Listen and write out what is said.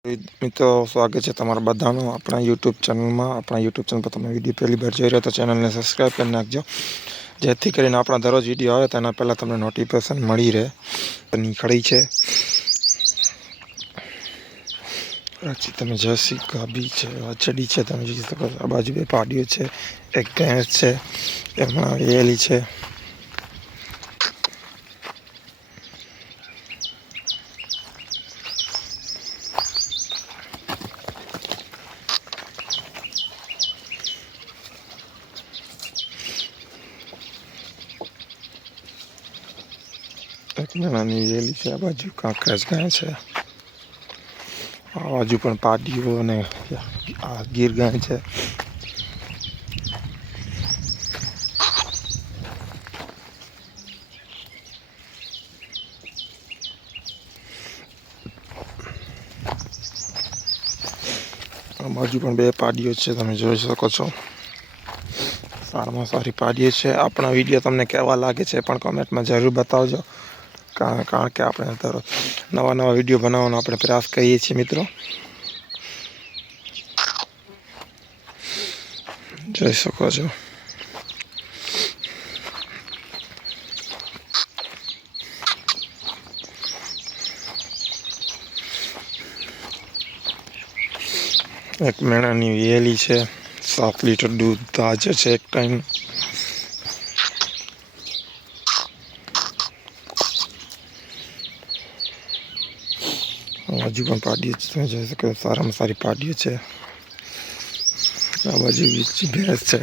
મિત્રો સ્વાગત છે તમારા બધાનું આપણા યુટ્યુબ ચેનલમાં। આપણા યુટ્યુબ ચેનલ પર તમે વિડીયો પહેલી વાર જોઈ રહ્યા તો ચેનલને સબસ્ક્રાઈબ કરી નાખજો, જેથી કરીને આપણા દરરોજ વિડીયો આવે તેના પહેલાં તમને નોટિફિકેશન મળી રહે। નીકળી છે પછી તમે જર્સી ગાભી છે, વાછડી છે, તમે જોઈ શકો છો। આ બાજુ બે પાડીઓ છે, એક ભેંસ છે, એમાં વેલી છે। એક નાની વેલી છે, આ બાજુ કાંકરેજ ગાય છે, આ બાજુ પણ પાડીઓ અને આ ગીર ગાય છે। આ બાજુ પણ બે પાડીઓ છે, તમે જોઈ શકો છો। સારામાં સારી પાડીઓ છે। આપણા વિડીયો તમને કેવા લાગે છે પણ કોમેન્ટમાં જરૂર બતાવજો, કારણ કે આપણે નવા વિડીયો બનાવવાનો આપણે પ્રયાસ કરીએ છીએ મિત્રો। જોઈ શકો છો। એક મેણાની વેલી છે, 7 લીટર દૂધ તાજે છે એક ટાઈમ। બાજુ પણ પાડીઓ છે, તમે જોઈ શકો સારામાં સારી પાડીઓ છે। આ બાજુ બીજી ભેંસ છે।